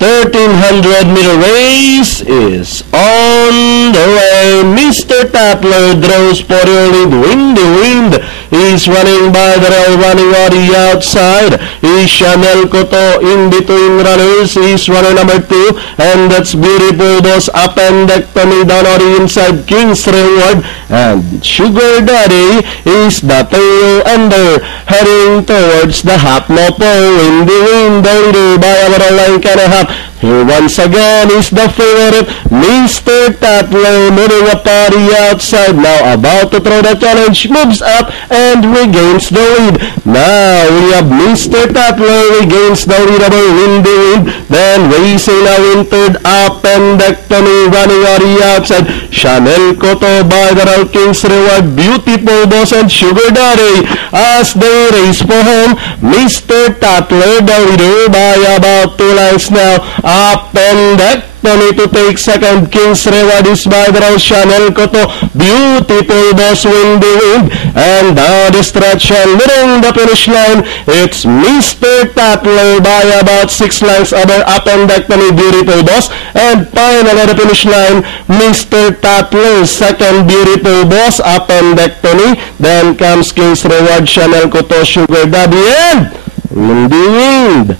1,300-meter race is on the way. Mr. Tatler draws for your lead. Windy Wind is running by the rail, running on the outside. Is Chanel Coto in between runners. Is runner number 2, and that's Beautiful Boss Appendectomy down on the inside. King's Reward and Sugar Daddy is the tail under, heading towards the half mopo. Windy Wind, the leader by about a length and a half. Here once again is the favorite, Mr. Tatler, moving up on the outside. Now about to throw the challenge, moves up and regains the lead. Now we have Mr. Tatler regains the lead over Windy Wind. Then racing now in third, Appendectomy running on the outside. Chanel Coto by the Royal King's Reward, Beautiful Boss and Sugar Daddy as they race for home. Mr. Tatler the leader by about 2 lengths now. Appendectomy to take second. King's Reward is by the road. Chanel Coto, Beautiful Boss, Windy Wind, and now the stretch and leading the finish line. It's Mr. Tatler by about 6 lengths over Appendectomy, Beautiful Boss, and finally the finish line, Mr. Tatler, second, Beautiful Boss, Appendectomy, then comes King's Reward, Chanel Coto, Sugar Daddy, and Windy Wind.